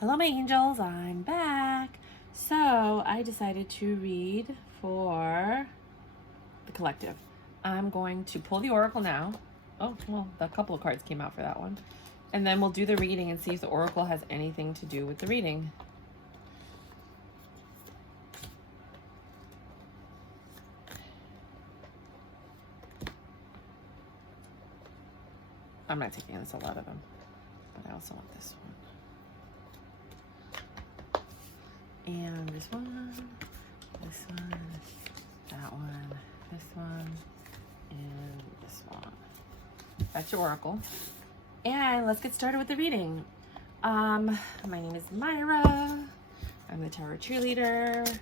Hello, my angels. I'm back. So I decided to read for the collective. I'm going to pull the oracle now. Oh, well, a couple of cards came out for that one. And then we'll do the reading and see if the oracle has anything to do with the reading. I'm not taking this, a lot of them, but I also want this one. And this one, that one, this one, and this one. That's your oracle. And let's get started with the reading. My name is Myra. I'm the Tarot Cheerleader.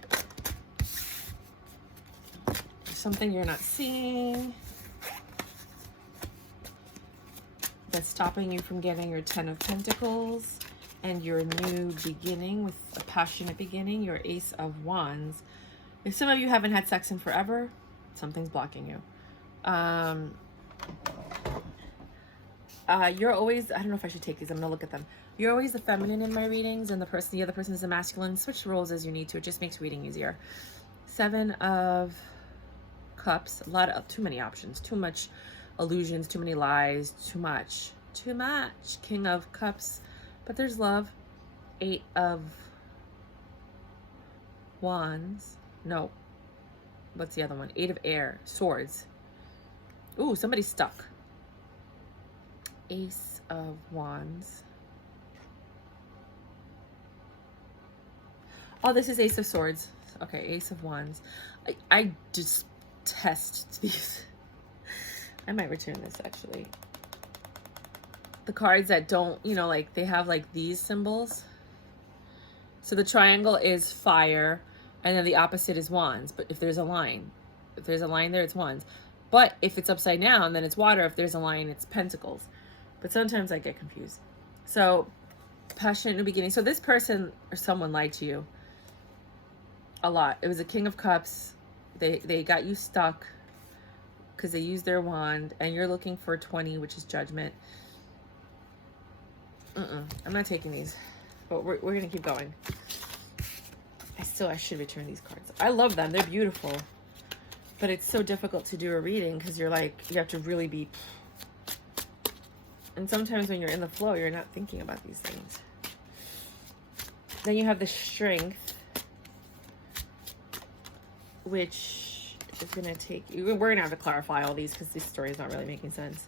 There's something you're not seeing that's stopping you from getting your 10 of Pentacles and your new beginning with a passionate beginning, your Ace of Wands. If some of you haven't had sex in forever, something's blocking you. You're always, I don't know if I should take these, I'm gonna look at them. You're always the feminine in my readings and the other person is the masculine. Switch roles as you need to, it just makes reading easier. 7 of Cups, too many options, too much illusions, too many lies, too much. King of Cups, but there's love. 8 of Wands, no, what's the other one? 8 of Air, Swords. Ooh, somebody's stuck. Ace of Wands. Oh, this is Ace of Swords. Okay, Ace of Wands. I just test these. I might return this actually. The cards that don't, you know, like they have like these symbols. So the triangle is fire and then the opposite is wands. But if there's a line there, it's wands. But if it's upside down, then it's water. If there's a line, it's pentacles. But sometimes I get confused. So passionate new beginning. So this person or someone lied to you a lot. It was a King of Cups. They got you stuck because they used their wand and you're looking for 20, which is judgment. I'm not taking these, but we're going to keep going. I should return these cards. I love them. They're beautiful, but it's so difficult to do a reading because you're like, you have to really be, and sometimes when you're in the flow, you're not thinking about these things. Then you have the Strength, which is going to take you, we're going to have to clarify all these because this story is not really making sense.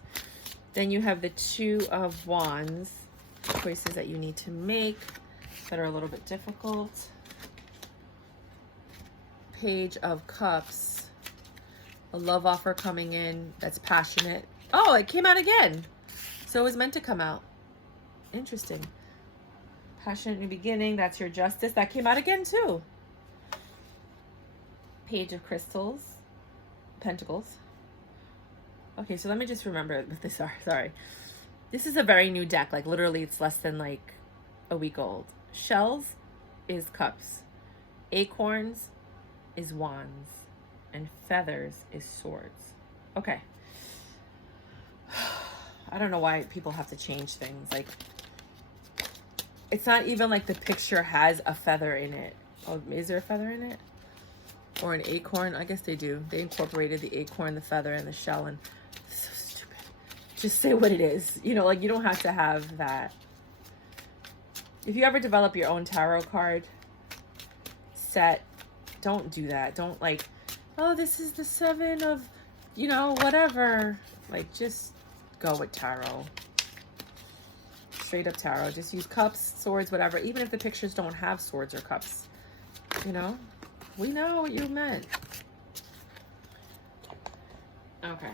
Then you have the 2 of Wands, choices that you need to make that are a little bit difficult. Page of Cups, a love offer coming in that's passionate. Oh, it came out again. So it was meant to come out. Interesting. Passionate new beginning, that's your Justice. That came out again too. Page of Pentacles. Okay, so let me just remember what these are. Sorry. This is a very new deck. Like literally it's less than like a week old. Shells is Cups. Acorns is Wands. And Feathers is Swords. Okay. I don't know why people have to change things. Like, it's not even like the picture has a feather in it. Oh, is there a feather in it? Or an acorn? I guess they do. They incorporated the acorn, the feather, and the shell. And it's so stupid. Just say what it is. You know, like you don't have to have that. If you ever develop your own tarot card set, don't do that. Don't like, oh, this is the 7 of, you know, whatever. Like, just go with tarot. Straight up tarot. Just use cups, swords, whatever. Even if the pictures don't have swords or cups. You know? We know what you meant. Okay.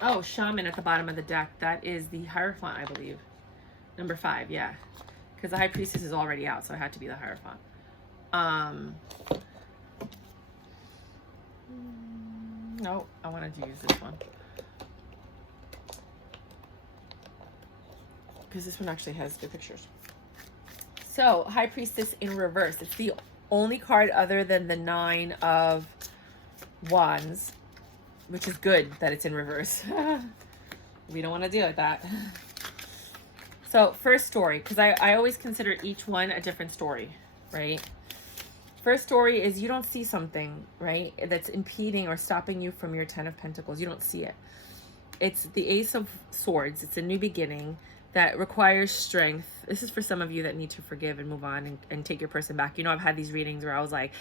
Oh, Shaman at the bottom of the deck. That is the Hierophant, I believe. Number 5, yeah. Because the High Priestess is already out, so it had to be the Hierophant. No, I wanted to use this one. Because this one actually has good pictures. So, High Priestess in reverse. It's the only card other than the 9 of Wands, which is good that it's in reverse. We don't want to deal with that. So first story, because I always consider each one a different story, right? First story is you don't see something, right, that's impeding or stopping you from your 10 of Pentacles. You don't see it. It's the Ace of Swords. It's a new beginning that requires strength. This is for some of you that need to forgive and move on and take your person back. You know, I've had these readings where I was like,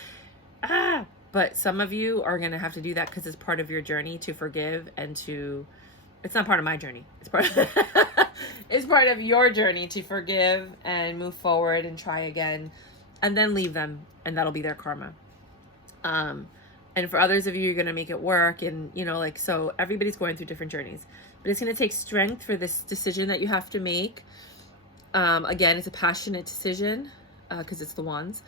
ah, but some of you are going to have to do that because it's part of your journey to forgive and to, it's not part of my journey. It's part of, it's part of your journey to forgive and move forward and try again and then leave them, and that'll be their karma. And for others of you, you're going to make it work. And, you know, like, so everybody's going through different journeys, but it's going to take strength for this decision that you have to make. Again, it's a passionate decision because it's the Wands.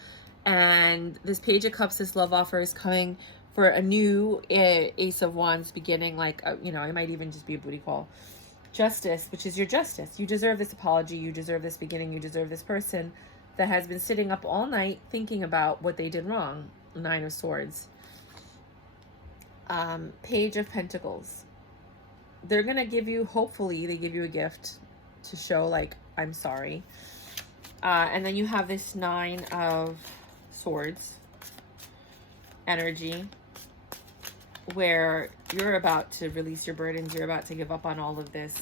And this Page of Cups, this love offer is coming for a new Ace of Wands beginning. Like, you know, it might even just be a booty call. Justice, which is your justice. You deserve this apology. You deserve this beginning. You deserve this person that has been sitting up all night thinking about what they did wrong. 9 of Swords. Page of Pentacles. They're gonna give you, hopefully they give you a gift to show like, I'm sorry. And then you have this 9 of Swords energy where you're about to release your burdens, you're about to give up on all of this.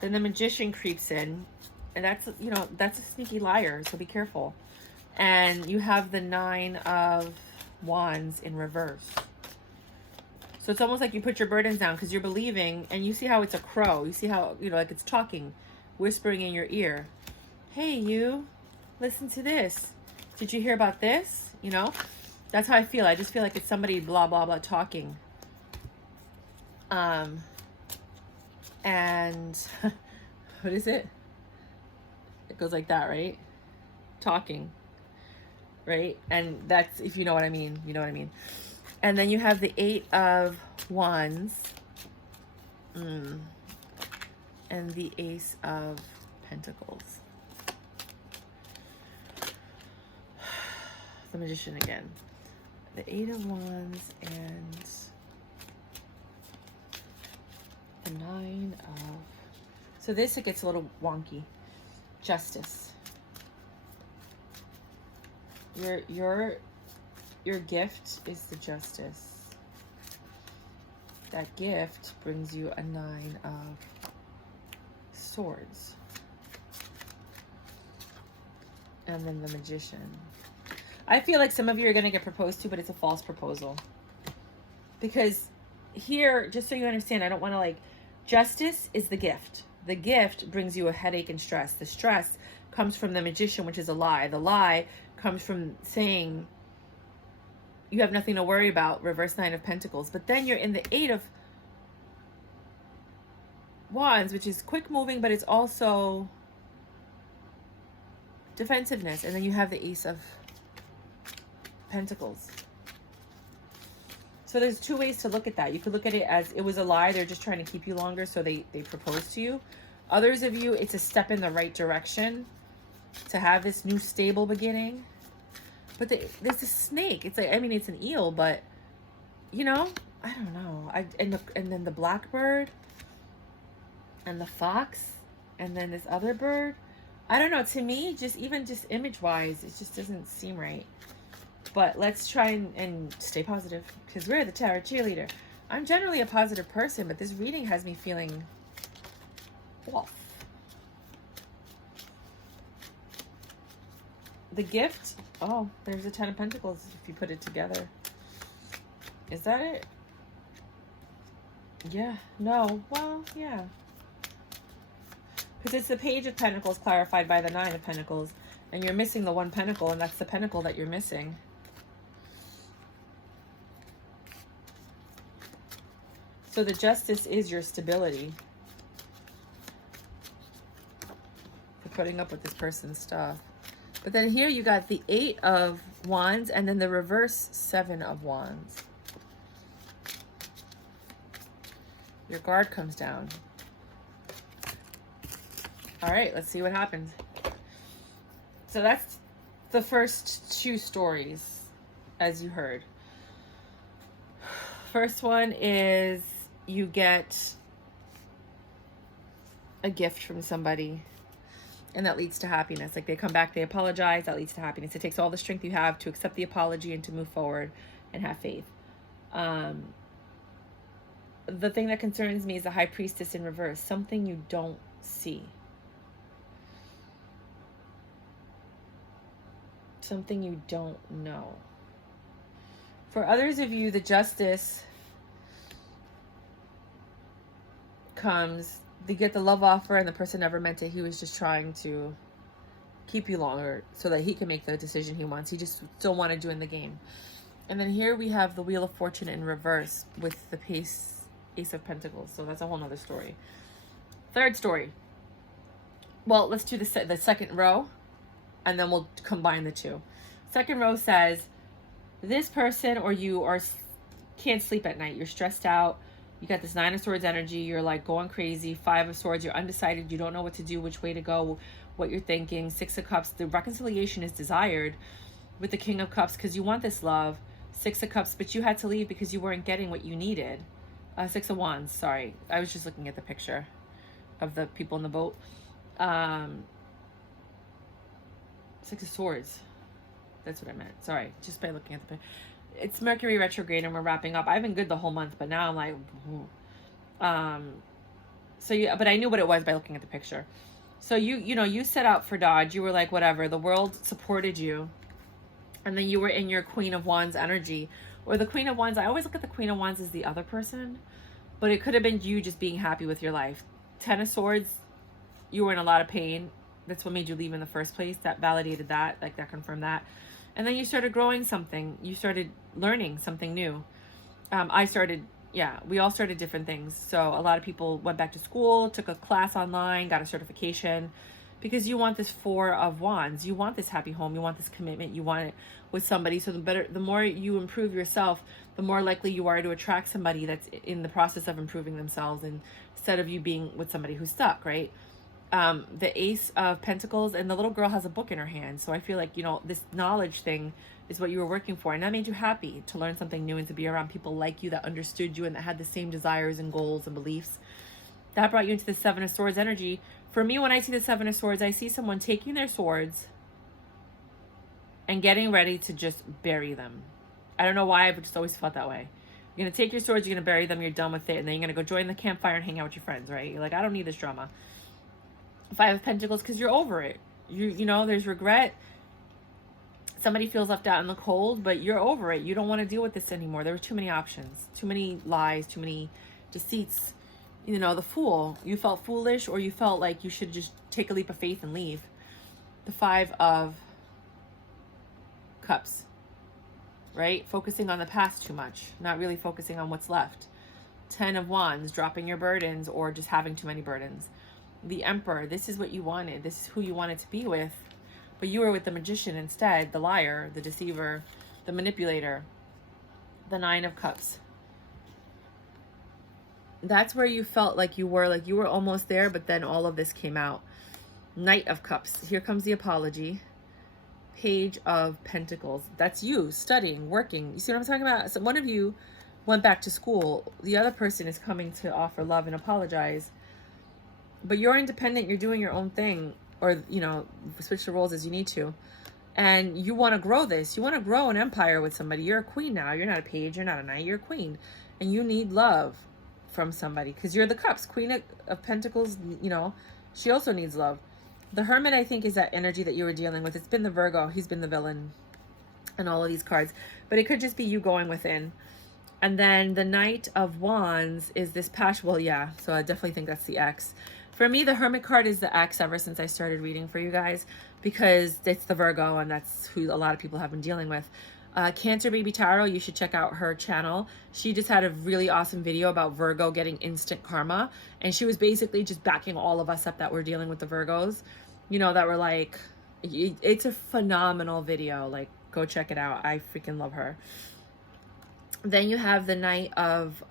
Then the Magician creeps in, and that's, you know, that's a sneaky liar, so be careful. And you have the 9 of Wands in reverse. So it's almost like you put your burdens down because you're believing, and you see how it's a crow. You see how, you know, like it's talking, whispering in your ear. Hey, you, listen to this. Did you hear about this? You know, that's how I feel. I just feel like it's somebody blah, blah, blah talking. And what is it? It goes like that, right? Talking, right? And that's, if you know what I mean, you know what I mean. And then you have the 8 of Wands. And the Ace of Pentacles. The Magician again. The 8 of Wands and the 9 of... So this, it gets a little wonky. Justice. Your gift is the Justice. That gift brings you a 9 of Swords. And then the Magician. I feel like some of you are going to get proposed to, but it's a false proposal. Because here, just so you understand, I don't want to like... Justice is the gift. The gift brings you a headache and stress. The stress comes from the Magician, which is a lie. The lie comes from saying... you have nothing to worry about, reverse 9 of Pentacles. But then you're in the 8 of Wands, which is quick moving, but it's also defensiveness. And then you have the Ace of Pentacles. So there's 2 ways to look at that. You could look at it as it was a lie. They're just trying to keep you longer, so they propose to you. Others of you, it's a step in the right direction to have this new stable beginning. But there's a snake. It's like, I mean, it's an eel, but, you know, I don't know. And then the blackbird and the fox and then this other bird. I don't know. To me, just image-wise, it just doesn't seem right. But let's try and stay positive because we're the Tarot Cheerleader. I'm generally a positive person, but this reading has me feeling off. The gift, oh, there's a 10 of Pentacles if you put it together. Is that it? Yeah, no, well, yeah. Because it's the Page of Pentacles clarified by the 9 of Pentacles, and you're missing the 1 pentacle, and that's the pentacle that you're missing. So the Justice is your stability for putting up with this person's stuff. But then here you got the 8 of Wands and then the reverse 7 of Wands. Your guard comes down. All right, let's see what happens. So that's the first 2 stories, as you heard. First one is you get a gift from somebody. And that leads to happiness. Like they come back, they apologize, that leads to happiness. It takes all the strength you have to accept the apology and to move forward and have faith. The thing that concerns me is the High Priestess in reverse, something you don't see. Something you don't know. For others of you, the Justice comes, they get the love offer and the person never meant it. He was just trying to keep you longer so that he can make the decision he wants. He just still wanted you in the game. And then here we have the Wheel of Fortune in reverse with the Ace of Pentacles. So that's a whole nother story. Third story. Well, let's do the second row and then we'll combine the two. Second row says, this person or you can't sleep at night. You're stressed out. You got this Nine of Swords energy. You're like going crazy. Five of Swords. You're undecided. You don't know what to do, which way to go, what you're thinking. Six of Cups. The reconciliation is desired with the King of Cups because you want this love. Six of Cups, but you had to leave because you weren't getting what you needed. Six of Wands. Sorry. I was just looking at the picture of the people in the boat. Six of Swords. That's what I meant. Sorry. Just by looking at the picture. It's Mercury Retrograde and we're wrapping up. I've been good the whole month, but now I'm like, so yeah, but I knew what it was by looking at the picture. So you set out for Dodge. You were like, whatever, the world supported you. And then you were in your Queen of Wands energy or the Queen of Wands. I always look at the Queen of Wands as the other person, but it could have been you just being happy with your life. Ten of Swords, you were in a lot of pain. That's what made you leave in the first place. That validated that, like that confirmed that. And then you started growing something. You started learning something new. We all started different things. So a lot of people went back to school, took a class online, got a certification, because you want this Four of Wands. You want this happy home. You want this commitment. You want it with somebody. So the more you improve yourself, the more likely you are to attract somebody that's in the process of improving themselves, and instead of you being with somebody who's stuck, right? The Ace of Pentacles, and the little girl has a book in her hand. So I feel like, this knowledge thing is what you were working for. And that made you happy to learn something new and to be around people like you that understood you and that had the same desires and goals and beliefs. That brought you into the Seven of Swords energy. For me, when I see the Seven of Swords, I see someone taking their swords and getting ready to just bury them. I don't know why, but just always felt that way. You're going to take your swords, you're going to bury them, you're done with it, and then you're going to go join the campfire and hang out with your friends, right? You're like, I don't need this drama. Five of Pentacles, because you're over it. There's regret. Somebody feels left out in the cold, but you're over it. You don't want to deal with this anymore. There were too many options, too many lies, too many deceits. The Fool. You felt foolish, or you felt like you should just take a leap of faith and leave. The Five of Cups, right? Focusing on the past too much, not really focusing on what's left. Ten of Wands, dropping your burdens or just having too many burdens. The Emperor, this is what you wanted. This is who you wanted to be with. But you were with the Magician instead, the liar, the deceiver, the manipulator. The Nine of Cups. That's where you felt like you were almost there, but then all of this came out. Knight of Cups. Here comes the apology. Page of Pentacles. That's you studying, working. You see what I'm talking about? So one of you went back to school. The other person is coming to offer love and apologize. But you're independent, you're doing your own thing, or, switch the roles as you need to. And you want to grow this. You want to grow an empire with somebody. You're a queen now. You're not a page. You're not a knight. You're a queen. And you need love from somebody because you're the Cups. Queen of Pentacles, she also needs love. The Hermit, I think, is that energy that you were dealing with. It's been the Virgo. He's been the villain in all of these cards. But it could just be you going within. And then the Knight of Wands is this passion. Well, yeah. So I definitely think that's the X. For me, the Hermit card is the X ever since I started reading for you guys, because it's the Virgo and that's who a lot of people have been dealing with. Cancer Baby Tarot, you should check out her channel. She just had a really awesome video about Virgo getting instant karma. And she was basically just backing all of us up that were dealing with the Virgos, that were like, it's a phenomenal video. Like, go check it out. I freaking love her. Then you have the Knight of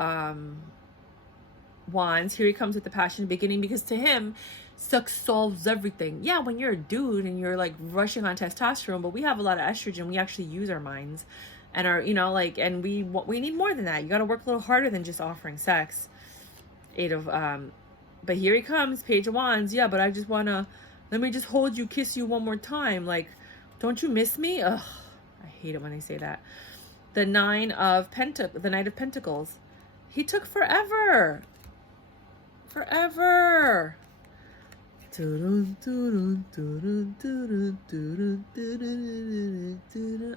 Wands. Here he comes with the passion beginning, because to him, sex solves everything. Yeah, when you're a dude and you're like rushing on testosterone, but we have a lot of estrogen. We actually use our minds and our, and we need more than that. You got to work a little harder than just offering sex. But here he comes, Page of Wands. Yeah, but I just want to Let me just hold you, kiss you one more time. Like, don't you miss me? Ugh, I hate it when they say that. The Knight of Pentacles. He took forever. Forever.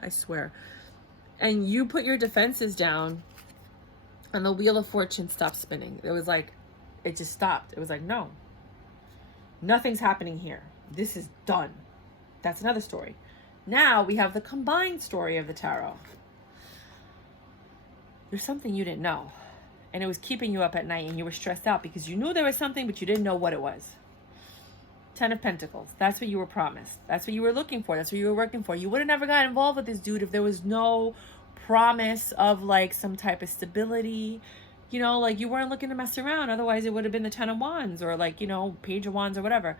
I swear. And you put your defenses down and the Wheel of Fortune stopped spinning. It was like, it just stopped. It was like, no, nothing's happening here. This is done. That's another story. Now we have the combined story of the tarot. There's something you didn't know. And it was keeping you up at night and you were stressed out because you knew there was something, but you didn't know what it was. 10 of Pentacles. That's what you were promised. That's what you were looking for. That's what you were working for. You would have never got involved with this dude if there was no promise of like some type of stability. You know, like you weren't looking to mess around. Otherwise it would have been the 10 of Wands or like, you know, Page of Wands or whatever.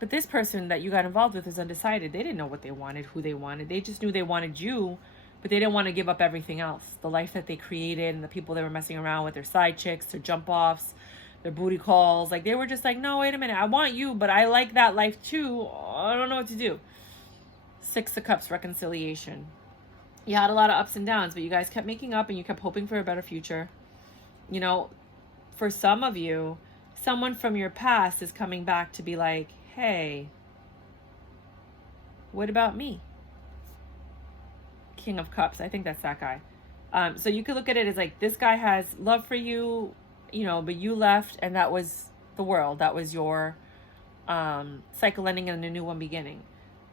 But this person that you got involved with is undecided. They didn't know what they wanted, who they wanted. They just knew they wanted you, but they didn't want to give up everything else. The life that they created and the people they were messing around with, their side chicks, their jump offs, their booty calls. Like they were just like, no, wait a minute. I want you, but I like that life too. I don't know what to do. 6 of Cups, reconciliation. You had a lot of ups and downs, but you guys kept making up and you kept hoping for a better future. You know, for some of you, someone from your past is coming back to be like, hey, what about me? King of Cups. I think that's that guy. So you could look at it as like, this guy has love for you, you know, but you left and that was the world. That was your cycle ending and a new one beginning.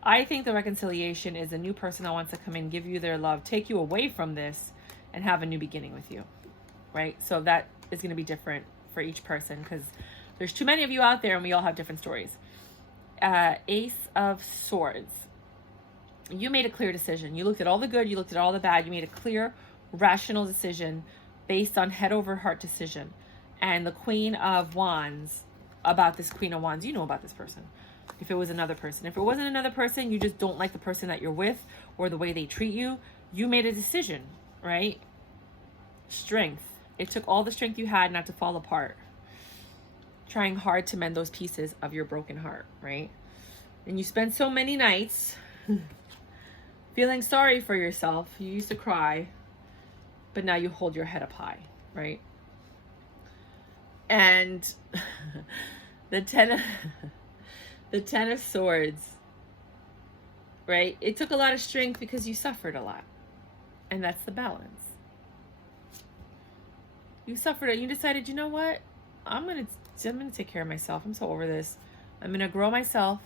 I think the reconciliation is a new person that wants to come in, give you their love, take you away from this and have a new beginning with you, right? So that is going to be different for each person because there's too many of you out there and we all have different stories. Ace of Swords. You made a clear decision. You looked at all the good, you looked at all the bad. You made a clear, rational decision based on head over heart decision. And the Queen of Wands, about this Queen of Wands, you know about this person. If it was another person. If it wasn't another person, you just don't like the person that you're with or the way they treat you. You made a decision, right? Strength. It took all the strength you had not to fall apart. Trying hard to mend those pieces of your broken heart, right? And you spent so many nights feeling sorry for yourself. You used to cry, but now you hold your head up high, right? And the 10 of Swords, right? It took a lot of strength because you suffered a lot. And that's the balance. You suffered it. You decided, you know what? I'm gonna take care of myself. I'm so over this. I'm gonna grow myself.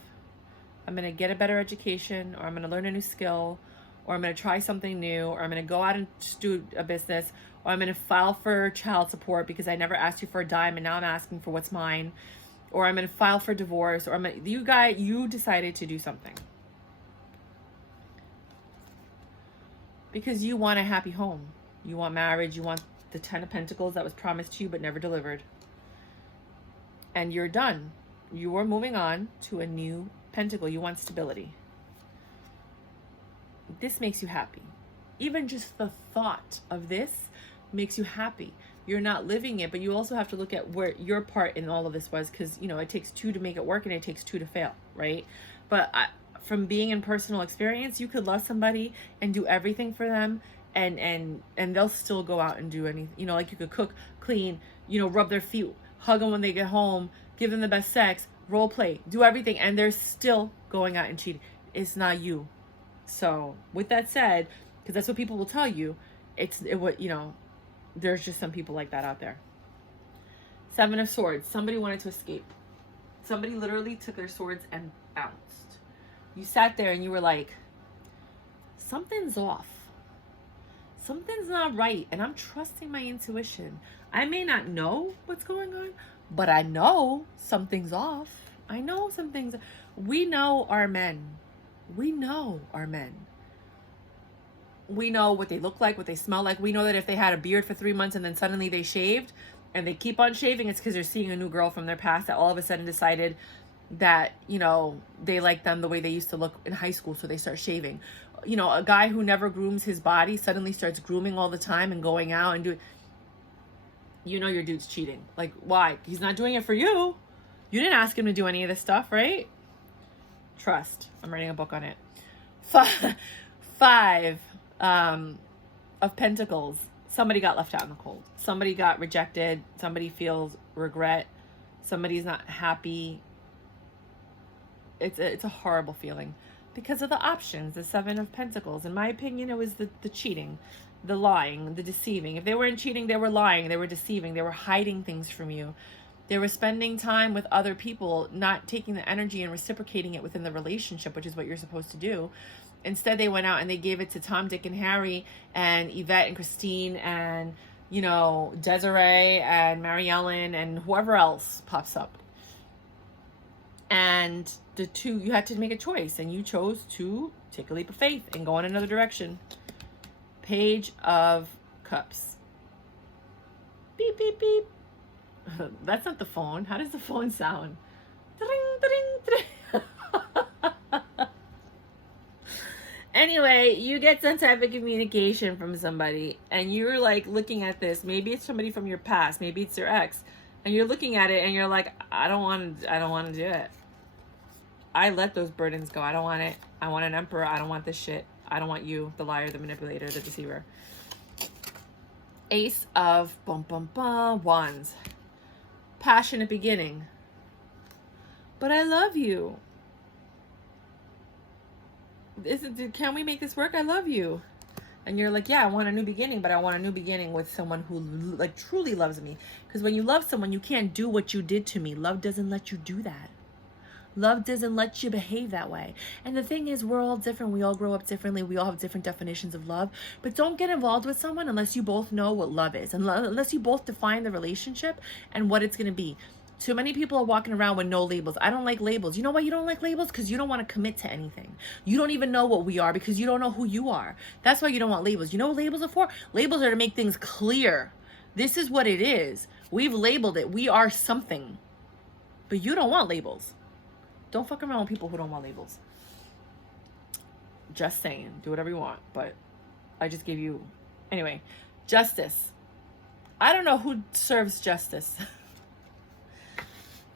I'm gonna get a better education, or I'm gonna learn a new skill, or I'm gonna try something new, or I'm gonna go out and do a business, or I'm gonna file for child support because I never asked you for a dime and now I'm asking for what's mine, or I'm gonna file for divorce, or you decided to do something because you want a happy home, you want marriage, you want the 10 of Pentacles that was promised to you but never delivered. And you're done. You are moving on to a new pentacle. You want stability. This makes you happy. Even just the thought of this makes you happy. You're not living it, but you also have to look at where your part in all of this was, because, you know, it takes 2 to make it work and it takes 2 to fail, right? But from being in personal experience, you could love somebody and do everything for them and they'll still go out and do anything. You know, like you could cook, clean, you know, rub their feet, hug them when they get home, give them the best sex, role play, do everything, and they're still going out and cheating. It's not you. So with that said, because that's what people will tell you, you know, there's just some people like that out there. 7 of Swords. Somebody wanted to escape. Somebody literally took their swords and bounced. You sat there and you were like, something's off. Something's not right. And I'm trusting my intuition. I may not know what's going on, but I know something's off. I know something's... We know our men. We know our men. We know what they look like, what they smell like. We know that if they had a beard for 3 months and then suddenly they shaved and they keep on shaving, it's because they're seeing a new girl from their past that all of a sudden decided that, you know, they like them the way they used to look in high school, so they start shaving. You know, a guy who never grooms his body suddenly starts grooming all the time and going out and doing... You know your dude's cheating. Like, why? He's not doing it for you. You didn't ask him to do any of this stuff, right? Trust. I'm writing a book on it. Five of Pentacles. Somebody got left out in the cold. Somebody got rejected. Somebody feels regret. Somebody's not happy. It's a horrible feeling because of the options. The Seven of Pentacles. In my opinion, it was the cheating, the lying, the deceiving. If they weren't cheating, they were lying. They were deceiving. They were hiding things from you. They were spending time with other people, not taking the energy and reciprocating it within the relationship, which is what you're supposed to do. Instead, they went out and they gave it to Tom, Dick, and Harry, and Yvette, and Christine, and, you know, Desiree, and Mary Ellen, and whoever else pops up. And the two, you had to make a choice, and you chose to take a leap of faith and go in another direction. Page of Cups. Beep, beep, beep. That's not the phone. How does the phone sound? Anyway, you get some type of communication from somebody, and you're like looking at this. Maybe it's somebody from your past. Maybe it's your ex, and you're looking at it, and you're like, I don't want to do it. I let those burdens go. I don't want it. I want an emperor. I don't want this shit. I don't want you, the liar, the manipulator, the deceiver. Ace of Wands. Passionate beginning. But I love you. Can we make this work? I love you. And you're like, yeah, I want a new beginning, but I want a new beginning with someone who like truly loves me. Because when you love someone, you can't do what you did to me. Love doesn't let you do that. Love doesn't let you behave that way. And the thing is, we're all different. We all grow up differently. We all have different definitions of love. But don't get involved with someone unless you both know what love is. And unless you both define the relationship and what it's going to be. Too many people are walking around with no labels. I don't like labels. You know why you don't like labels? Because you don't want to commit to anything. You don't even know what we are because you don't know who you are. That's why you don't want labels. You know what labels are for? Labels are to make things clear. This is what it is. We've labeled it. We are something. But you don't want labels. Don't fuck around with people who don't want labels. Just saying. Do whatever you want. But I just gave you... Anyway. Justice. I don't know who serves justice.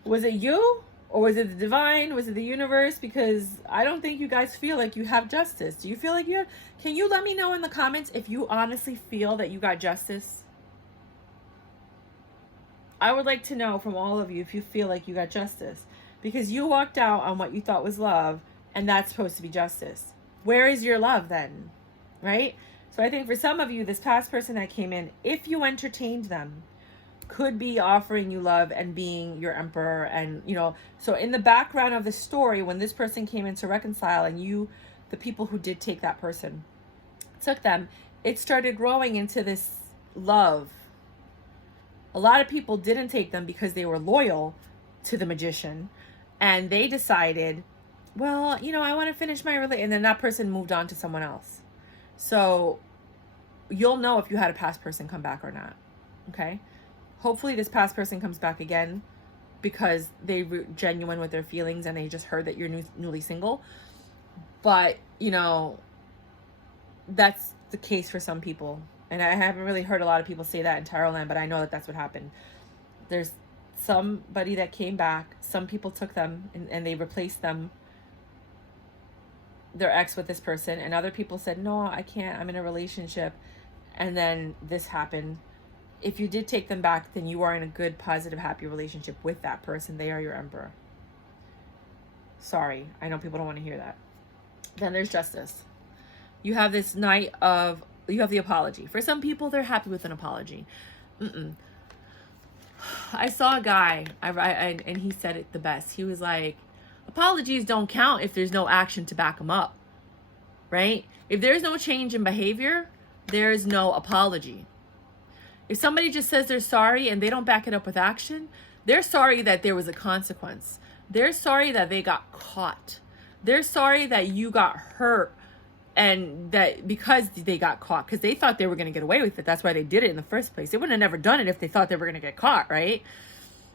Was it you? Or was it the divine? Was it the universe? Because I don't think you guys feel like you have justice. Do you feel like you have... Can you let me know in the comments if you honestly feel that you got justice? I would like to know from all of you if you feel like you got justice. Because you walked out on what you thought was love, and that's supposed to be justice. Where is your love then? Right? So I think for some of you, this past person that came in, if you entertained them, could be offering you love and being your emperor. And, you know, so in the background of the story, when this person came in to reconcile, and you, the people who did take that person, took them, it started growing into this love. A lot of people didn't take them because they were loyal to the magician. And they decided, well, you know, I want to finish my relationship. And then that person moved on to someone else. So you'll know if you had a past person come back or not. Okay? Hopefully this past person comes back again because they were genuine with their feelings and they just heard that you're newly single. But, you know, that's the case for some people. And I haven't really heard a lot of people say that in Tarot Land, but I know that that's what happened. There's somebody that came back. Some people took them and they replaced them, their ex, with this person. And other people said, no, I can't. I'm in a relationship. And then this happened. If you did take them back, then you are in a good, positive, happy relationship with that person. They are your emperor. Sorry. I know people don't want to hear that. Then there's justice. You have this night of, you have the apology. For some people, they're happy with an apology. I saw a guy, and he said it the best. He was like, apologies don't count if there's no action to back them up, right? If there's no change in behavior, there's no apology. If somebody just says they're sorry and they don't back it up with action, they're sorry that there was a consequence. They're sorry that they got caught. They're sorry that you got hurt. And that because they got caught, because they thought they were going to get away with it. That's why they did it in the first place. They wouldn't have never done it if they thought they were going to get caught, right?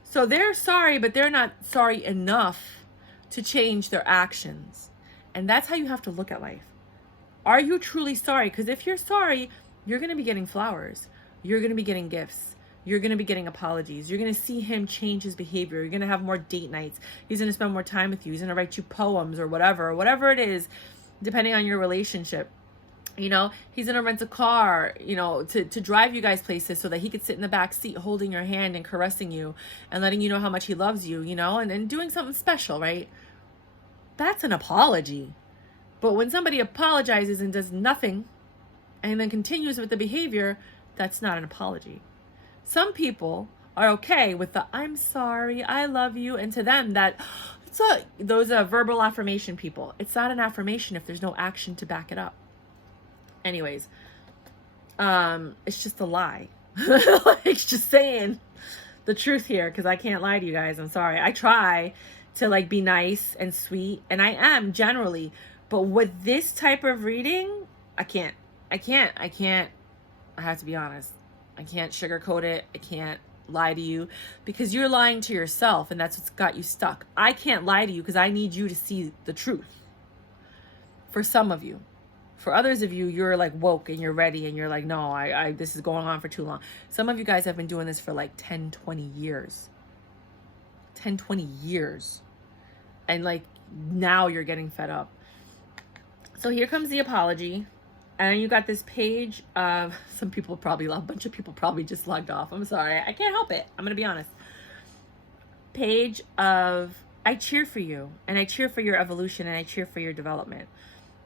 So they're sorry, but they're not sorry enough to change their actions. And that's how you have to look at life. Are you truly sorry? Because if you're sorry, you're going to be getting flowers. You're going to be getting gifts. you're going to be getting apologies. You're going to see him change his behavior. You're going to have more date nights. He's going to spend more time with you. He's going to write you poems or whatever it is, depending on your relationship. You know, he's going to rent a car, you know, to drive you guys places so that he could sit in the back seat holding your hand and caressing you and letting you know how much he loves you, you know, and doing something special, right? That's an apology. But when somebody apologizes and does nothing and then continues with the behavior, that's not an apology. Some people are okay with the I'm sorry, I love you, and to them those are verbal affirmation people. It's not an affirmation if there's no action to back it up. Anyways, it's just a lie. Like, just saying the truth here, because I can't lie to you guys. I'm sorry. I try to like be nice and sweet, and I am generally, but with this type of reading, I can't. I have to be honest. I can't sugarcoat it. I can't lie to you, because you're lying to yourself, and that's what's got you stuck. I can't lie to you because I need you to see the truth. For some of you. For others of you, you're like woke and you're ready and you're like, no, I this is going on for too long. Some of you guys have been doing this for like 10, 20 years. 10, 20 years. And like now you're getting fed up. So here comes the apology. And you got this page of a bunch of people probably just logged off. I'm sorry. I can't help it. I'm going to be honest. Page of I cheer for you, and I cheer for your evolution, and I cheer for your development.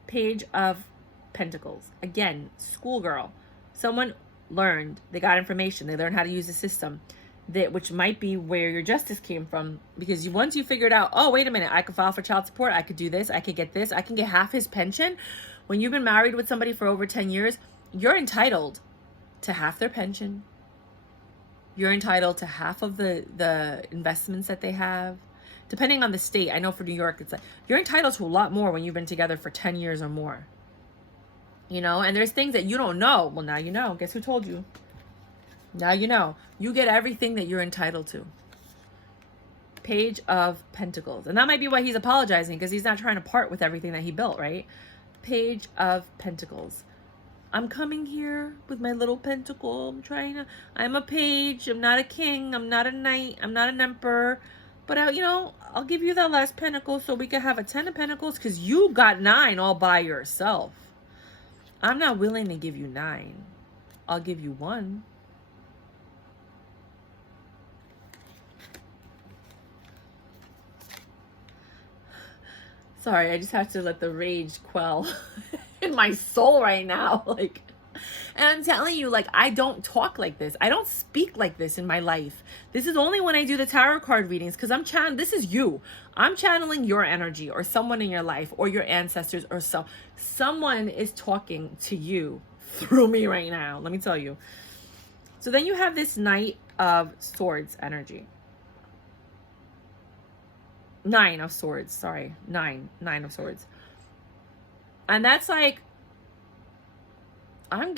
Page of Pentacles. Again, schoolgirl. Someone learned, they got information, they learned how to use the system, which might be where your justice came from, because once you figured out, oh, wait a minute, I could file for child support, I could do this, I could get this, I can get half his pension. When you've been married with somebody for over 10 years, you're entitled to half their pension. You're entitled to half of the investments that they have. Depending on the state, I know for New York, it's like you're entitled to a lot more when you've been together for 10 years or more. You know, and there's things that you don't know. Well, now you know. Guess who told you? Now you know. You get everything that you're entitled to. Page of Pentacles. And that might be why he's apologizing, because he's not trying to part with everything that he built, right? Page of Pentacles. I'm coming here with my little pentacle. I'm a page. I'm not a king. I'm not a knight. I'm not an emperor. But, I'll give you that last pentacle so we can have a 10 of Pentacles, because you got 9 all by yourself. I'm not willing to give you 9. I'll give you 1. Sorry, I just have to let the rage quell in my soul right now. And I'm telling you, I don't talk like this. I don't speak like this in my life. This is only when I do the tarot card readings, because this is you. I'm channeling your energy, or someone in your life, or your ancestors, or someone is talking to you through me right now. Let me tell you. So then you have this Knight of Swords energy. 9 of Swords, sorry. 9 of Swords. And that's like, I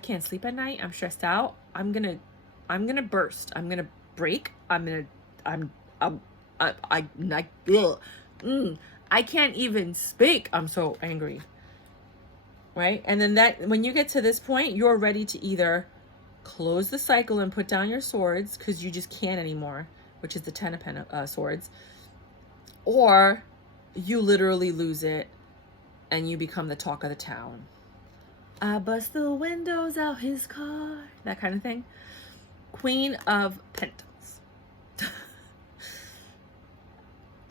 can't sleep at night. I'm stressed out. I'm gonna burst. I'm gonna break. I can't even speak. I'm so angry. Right? And then when you get to this point, you're ready to either close the cycle and put down your swords, because you just can't anymore, which is the 10 of Swords, or you literally lose it and you become the talk of the town. I bust the windows out his car. That kind of thing. Queen of Pentacles.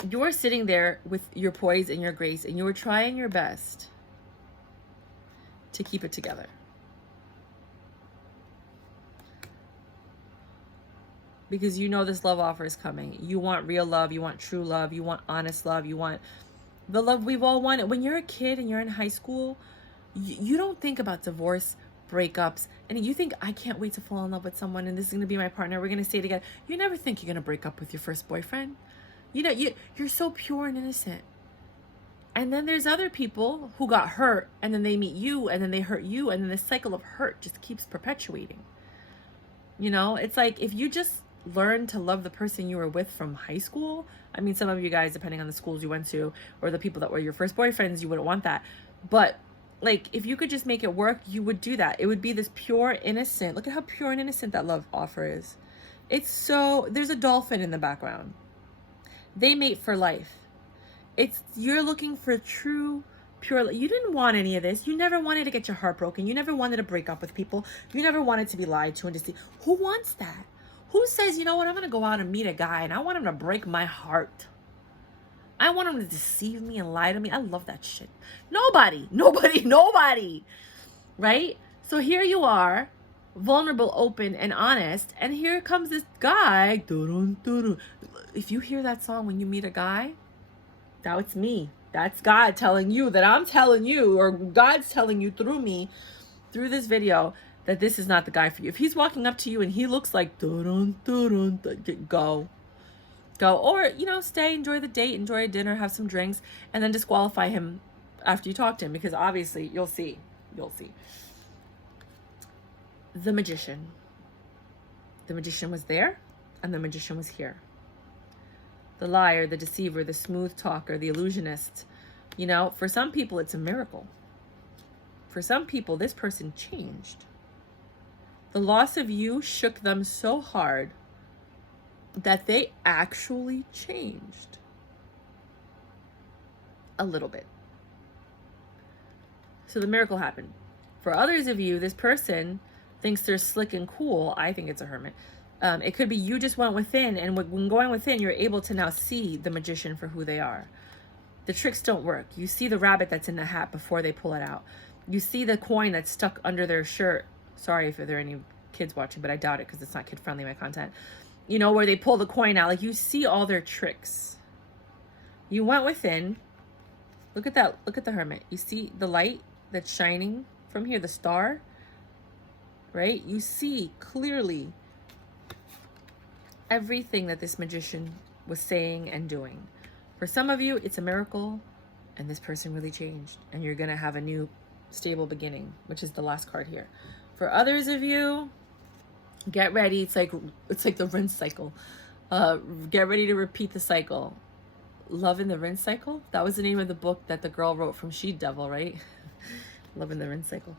You're sitting there with your poise and your grace, and you were trying your best to keep it together. Because you know this love offer is coming. You want real love. You want true love. You want honest love. You want the love we've all wanted. When you're a kid and you're in high school, you don't think about divorce, breakups, and you think, I can't wait to fall in love with someone, and this is going to be my partner. We're going to stay together. You never think you're going to break up with your first boyfriend. You're so pure and innocent. And then there's other people who got hurt, and then they meet you, and then they hurt you, and then the cycle of hurt just keeps perpetuating. It's like, if you just learn to love the person you were with from high school, I mean, some of you guys, depending on the schools you went to, or the people that were your first boyfriends, you wouldn't want that. But Like, if you could just make it work, you would do that. It would be this pure, innocent. Look at how pure and innocent that love offer is. It's so, there's a dolphin in the background. They mate for life. You're looking for true, pure. You didn't want any of this. You never wanted to get your heart broken. You never wanted to break up with people. You never wanted to be lied to and deceived. Who wants that? Who says, you know what, I'm going to go out and meet a guy and I want him to break my heart. I want him to deceive me and lie to me. I love that shit. Nobody. Right? So here you are, vulnerable, open, and honest. And here comes this guy. If you hear that song when you meet a guy, that's me. That's God telling you that I'm telling you, or God's telling you through me, through this video, that this is not the guy for you. If he's walking up to you and he looks like, go. Or, stay, enjoy the date, enjoy a dinner, have some drinks, and then disqualify him after you talk to him, because obviously you'll see. The Magician. The Magician was there, and the Magician was here. The liar, the deceiver, the smooth talker, the illusionist. For some people, it's a miracle. For some people, this person changed. The loss of you shook them so hard that they actually changed. A little bit. So the miracle happened. For others of you, this person thinks they're slick and cool. I think it's a hermit. It could be you just went within, and when going within, you're able to now see the magician for who they are. The tricks don't work. You see the rabbit that's in the hat before they pull it out. You see the coin that's stuck under their shirt. Sorry if there are any kids watching, but I doubt it because it's not kid-friendly, my content. Where they pull the coin out. Like, you see all their tricks. You went within. Look at that. Look at the hermit. You see the light that's shining from here, the star, right? You see clearly everything that this magician was saying and doing. For some of you, it's a miracle, and this person really changed, and you're going to have a new stable beginning, which is the last card here. For others of you, get ready. It's like the rinse cycle. Get ready to repeat the cycle. Love in the Rinse Cycle. That was the name of the book that the girl wrote from She Devil, right? Love in the Rinse Cycle.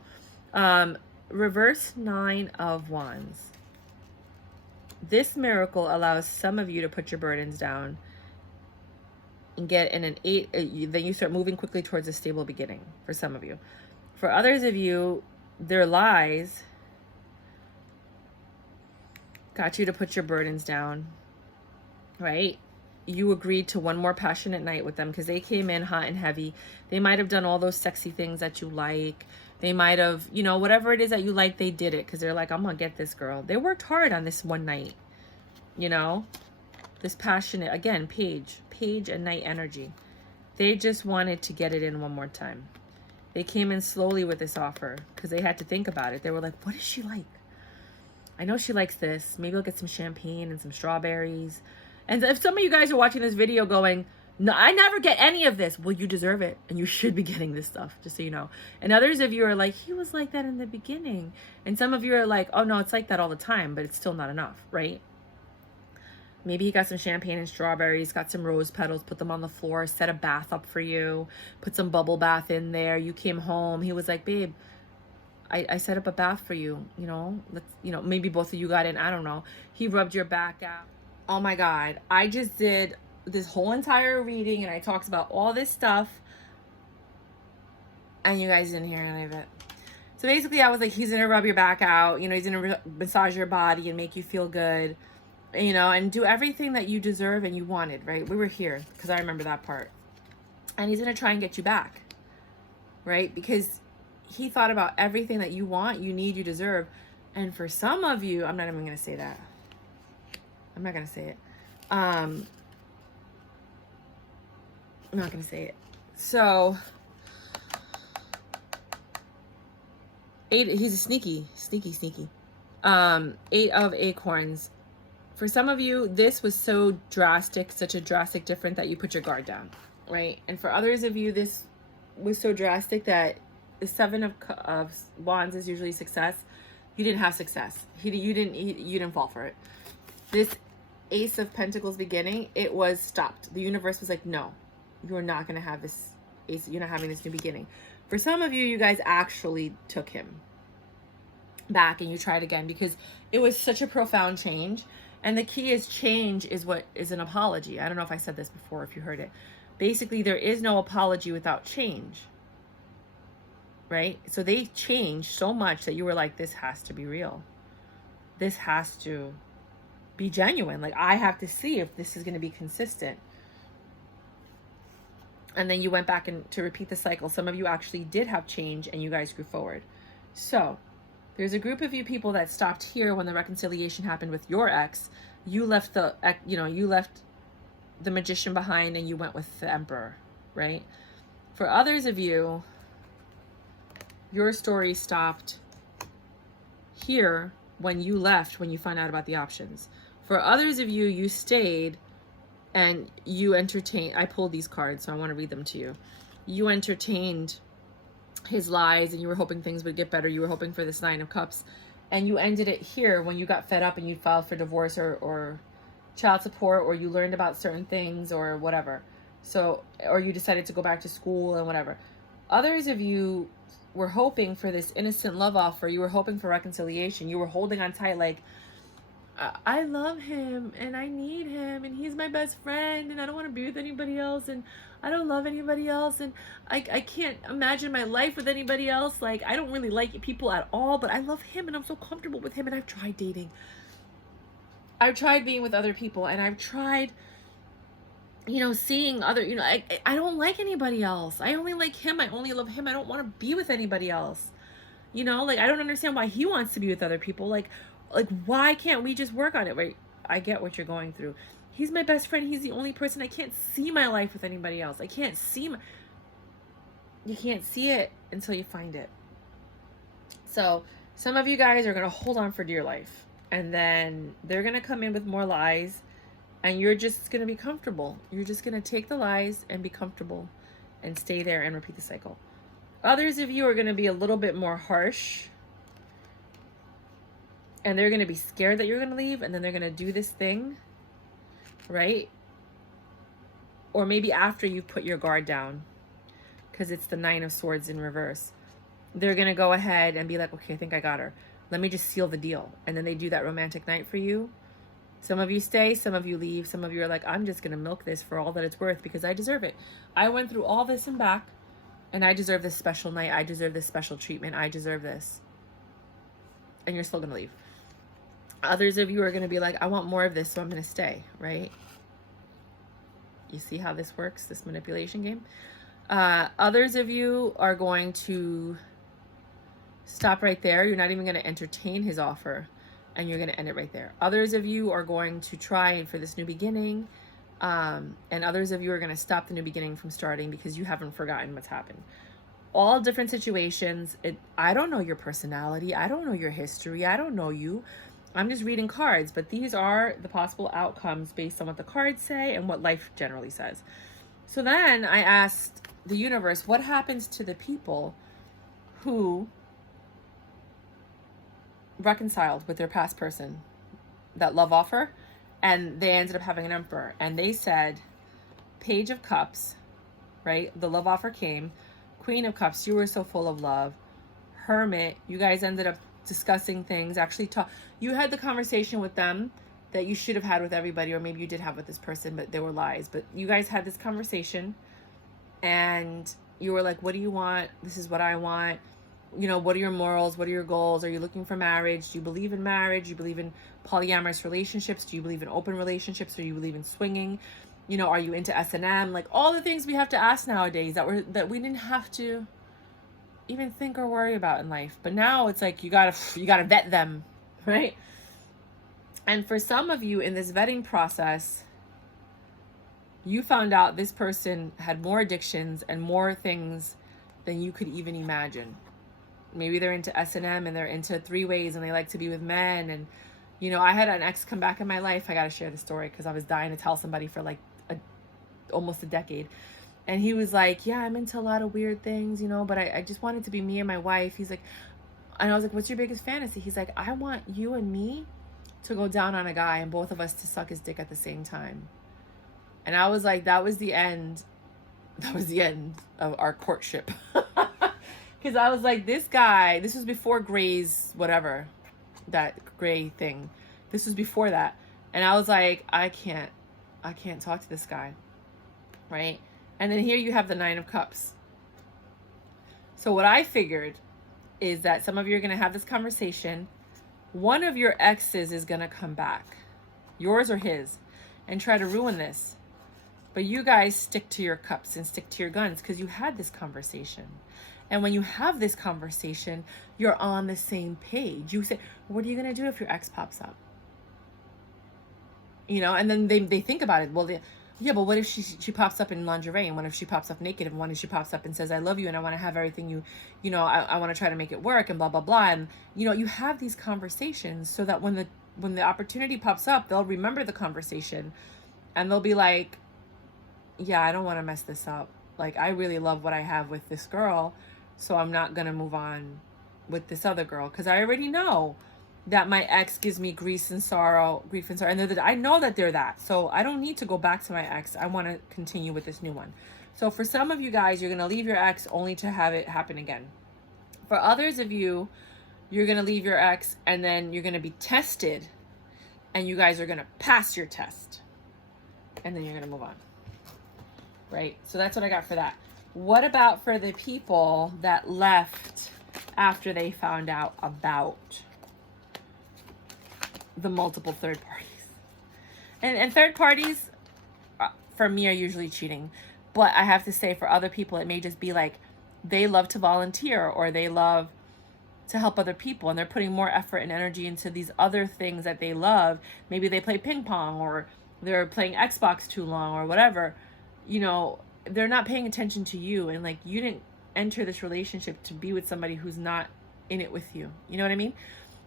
Reverse 9 of Wands. This miracle allows some of you to put your burdens down and get in an 8. Then you start moving quickly towards a stable beginning for some of you. For others of you, their lies got you to put your burdens down, right? You agreed to one more passionate night with them because they came in hot and heavy. They might have done all those sexy things that you like. They might have, whatever it is that you like, they did it because they're like, I'm going to get this girl. They worked hard on this one night, this passionate, again, page and night energy. They just wanted to get it in one more time. They came in slowly with this offer because they had to think about it. They were like, what is she like? I know she likes this. Maybe I'll get some champagne and some strawberries. And if some of you guys are watching this video going, no, I never get any of this. Well, you deserve it. And you should be getting this stuff, just so you know. And others of you are like, he was like that in the beginning. And some of you are like, oh, no, it's like that all the time, but it's still not enough, right? Maybe he got some champagne and strawberries, got some rose petals, put them on the floor, set a bath up for you, put some bubble bath in there. You came home. He was like, babe, I set up a bath for you, maybe both of you got in. I don't know. He rubbed your back out. Oh my God. I just did this whole entire reading and I talked about all this stuff and you guys didn't hear any of it. So basically I was like, he's going to rub your back out. He's going to massage your body and make you feel good, and do everything that you deserve and you wanted, right? We were here because I remember that part. And he's going to try and get you back, right? Because he thought about everything that you want, you need, you deserve. And for some of you, I'm not even going to say that. I'm not going to say it. I'm not going to say it. So, 8, he's a sneaky. 8 of Acorns. For some of you, this was so drastic, such a drastic difference that you put your guard down, right? And for others of you, this was so drastic that the 7 of Wands is usually success. You didn't have success. You didn't fall for it. This Ace of Pentacles beginning, it was stopped. The universe was like, no, you're not going to have this you're not having this new beginning. For some of you, you guys actually took him back and you tried again because it was such a profound change. And the key is change is what is an apology. I don't know if I said this before, if you heard it. Basically, there is no apology without change, right? So they changed so much that you were like, this has to be real. This has to be genuine. Like, I have to see if this is going to be consistent. And then you went back and to repeat the cycle. Some of you actually did have change and you guys grew forward. So there's a group of you people that stopped here when the reconciliation happened with your ex. You left the, you left the Magician behind and you went with the Emperor, right? For others of you, your story stopped here when you left, when you found out about the options. For others of you, you stayed and you entertained. I pulled these cards, so I want to read them to you. You entertained his lies and you were hoping things would get better. You were hoping for this 9 of Cups. And you ended it here when you got fed up and you filed for divorce or child support, or you learned about certain things or whatever. So, or you decided to go back to school and whatever. Others of you were hoping for this innocent love offer. You were hoping for reconciliation. You were holding on tight like, I love him and I need him and he's my best friend and I don't want to be with anybody else and I don't love anybody else and I can't imagine my life with anybody else. Like, I don't really like people at all, but I love him and I'm so comfortable with him, and I've tried dating. I've tried being with other people, and I've tried, seeing other, I don't like anybody else. I only like him. I only love him. I don't want to be with anybody else. I don't understand why he wants to be with other people. Like, why can't we just work on it? Right? I get what you're going through. He's my best friend. He's the only person. I can't see my life with anybody else. You can't see it until you find it. So some of you guys are going to hold on for dear life, and then they're going to come in with more lies, and you're just going to be comfortable. You're just going to take the lies and be comfortable and stay there and repeat the cycle. Others of you are going to be a little bit more harsh, and they're going to be scared that you're going to leave, and then they're going to do this thing, right? Or maybe after you've put your guard down, because it's the 9 of Swords in reverse. They're going to go ahead and be like, okay, I think I got her. Let me just seal the deal. And then they do that romantic night for you. Some of you stay, some of you leave. Some of you are like, I'm just going to milk this for all that it's worth because I deserve it. I went through all this and back, and I deserve this special night. I deserve this special treatment. I deserve this. And you're still going to leave. Others of you are going to be like, I want more of this, so I'm going to stay, right? You see how this works, this manipulation game? Others of you are going to stop right there. You're not even going to entertain his offer, and you're going to end it right there. Others of you are going to try for this new beginning, and others of you are going to stop the new beginning from starting because you haven't forgotten what's happened. All different situations. I don't know your personality. I don't know your history. I don't know you. I'm just reading cards, but these are the possible outcomes based on what the cards say and what life generally says. So then I asked the universe, what happens to the people who reconciled with their past person, that love offer, and they ended up having an Emperor? And they said, Page of Cups, right? The love offer came. Queen of Cups, you were so full of love. Hermit, you guys ended up discussing things, actually you had the conversation with them that you should have had with everybody, or maybe you did have with this person, but they were lies. But you guys had this conversation and you were like, what do you want? This is what I want. What are your morals? What are your goals? Are you looking for marriage? Do you believe in marriage? Do you believe in polyamorous relationships? Do you believe in open relationships? Do you believe in swinging? Are you into S&M? Like all the things we have to ask nowadays that we didn't have to even think or worry about in life. But now it's like you gotta vet them, right? And for some of you in this vetting process, you found out this person had more addictions and more things than you could even imagine. Maybe they're into S&M and they're into 3-ways and they like to be with men. And I had an ex come back in my life. I gotta share the story because I was dying to tell somebody for like almost a decade. And he was like, yeah, I'm into a lot of weird things, but I just wanted to be me and my wife. He's like, and I was like, what's your biggest fantasy? He's like, I want you and me to go down on a guy and both of us to suck his dick at the same time. And I was like, that was the end that was the end of our courtship. Because I was like, this guy, this was before Gray's whatever, that Gray thing. This was before that. And I was like, I can't talk to this guy. Right? And then here you have the Nine of Cups. So what I figured is that some of you are going to have this conversation. One of your exes is going to come back, yours or his, and try to ruin this. But you guys stick to your cups and stick to your guns because you had this conversation. And when you have this conversation, you're on the same page. You say, what are you going to do if your ex pops up? You know, and then they think about it. Well, yeah, but what if she pops up in lingerie, and what if she pops up naked, and what if she pops up and says, I love you, and I want to have everything you know, I want to try to make it work, and blah, blah, blah. And, you know, you have these conversations so that when the opportunity pops up, they'll remember the conversation, and they'll be like, yeah, I don't want to mess this up. Like, I really love what I have with this girl, so I'm not going to move on with this other girl, because I already know that my ex gives me grief and sorrow, and I know that they're that. So I don't need to go back to my ex. I want to continue with this new one. So for some of you guys, you're going to leave your ex only to have it happen again. For others of you, you're going to leave your ex and then you're going to be tested, and you guys are going to pass your test, and then you're going to move on. Right? So that's what I got for that. What about for the people that left after they found out about the multiple third parties? And third parties, for me, are usually cheating. But I have to say, for other people, it may just be like they love to volunteer, or they love to help other people, and they're putting more effort and energy into these other things that they love. Maybe they play ping pong, or they're playing Xbox too long, or whatever. You know, they're not paying attention to you, and like, you didn't enter this relationship to be with somebody who's not in it with you. You know what I mean?